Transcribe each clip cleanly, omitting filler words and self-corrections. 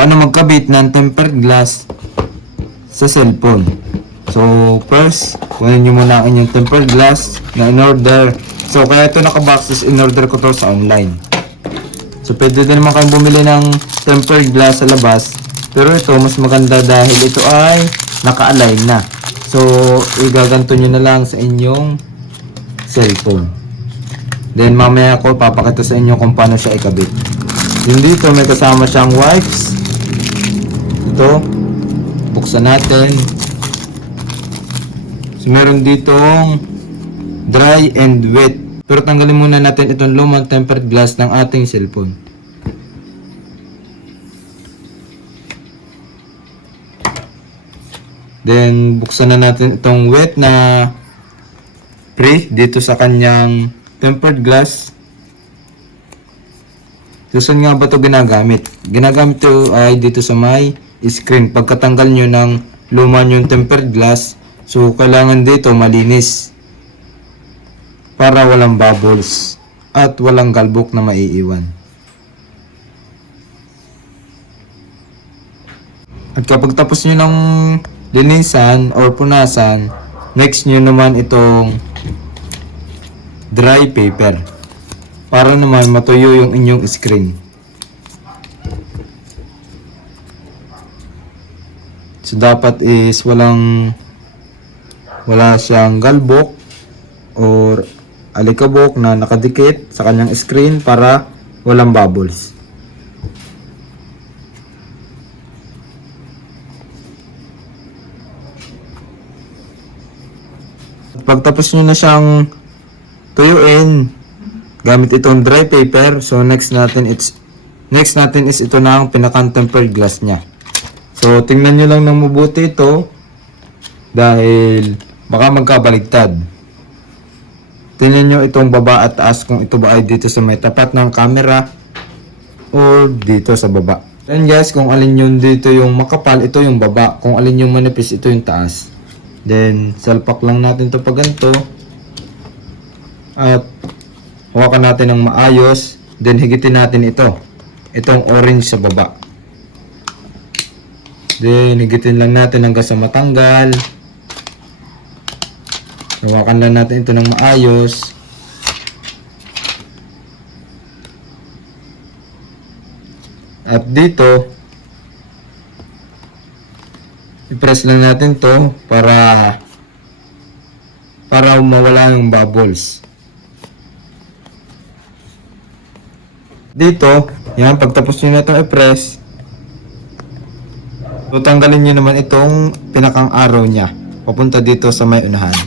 paano magkabit ng tempered glass sa cellphone. So first, kunin nyo muna ang inyong tempered glass na in-order. So kaya ito nakabox is in-order ko to sa online. So pwede din naman kayong bumili ng tempered glass sa labas. Pero ito mas maganda dahil ito ay naka-align na. So igaganto nyo na lang sa inyong cellphone. Then mamaya ko papakita sa inyo kung paano siya ikabit. Then dito may kasama siyang wipes. Ito, buksan natin. So meron ditong dry and wet. Pero tanggalin muna natin itong lumang tempered glass ng ating cellphone. Then buksan na natin itong wet na pre dito sa kanyang tempered glass. So saan nga ba ito ginagamit? Ginagamit ito ay dito sa may screen. Pagkatanggal nyo ng luma yung tempered glass, so kailangan dito malinis para walang bubbles at walang galbok na maiiwan. At kapag tapos nyo ng linisan or punasan, next nyo naman itong dry paper para naman matuyo yung inyong screen. So dapat is wala siyang galbok or alikabok na nakadikit sa kanyang screen para walang bubbles. Pagtapos nyo na siyang tuyuin gamit itong dry paper, so next natin is ito na ang pinaka-tempered glass niya. So tingnan nyo lang ng mabuti ito dahil baka magkabaligtad. Tingnan nyo itong baba at taas kung ito ba ay dito sa may tapat ng camera or dito sa baba. Then guys, kung alin yung dito yung makapal, ito yung baba. Kung alin yung manipis, ito yung taas. Then salpak lang natin ito pag ganito at hawakan natin ng maayos. Then higitin natin itong orange sa baba. Then higitin lang natin hanggang sa matanggal. Hawakan lang natin ito ng maayos. At dito i-press lang natin to para mawala ng bubbles. Dito, yan, pagtapos nyo na itong i-press, so tanggalin nyo naman itong pinakang arrow nya papunta dito sa may unahan.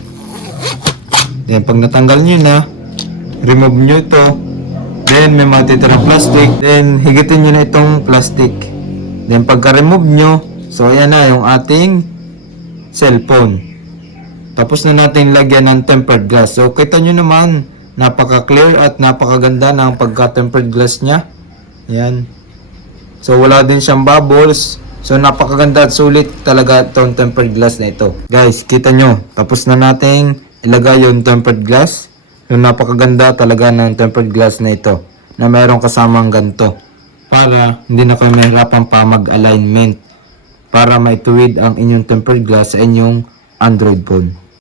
Then pag natanggal nyo na, remove nyo ito. Then may matitirang plastic, then higitin nyo na itong plastic. Then pagka remove nyo, so ayan na yung ating cellphone. Tapos na natin lagyan ng tempered glass. So kita nyo naman, napaka-clear at napakaganda ng pagka-tempered glass nya. Ayan. So wala din siyang bubbles. So napakaganda at sulit talaga itong tempered glass na ito. Guys, kita nyo, tapos na nating ilagay yung tempered glass. So napakaganda talaga ng tempered glass na ito na mayroong kasamang ganito para hindi na kayo mahirapan pa mag-alignment para maituwid ang inyong tempered glass sa inyong Android phone.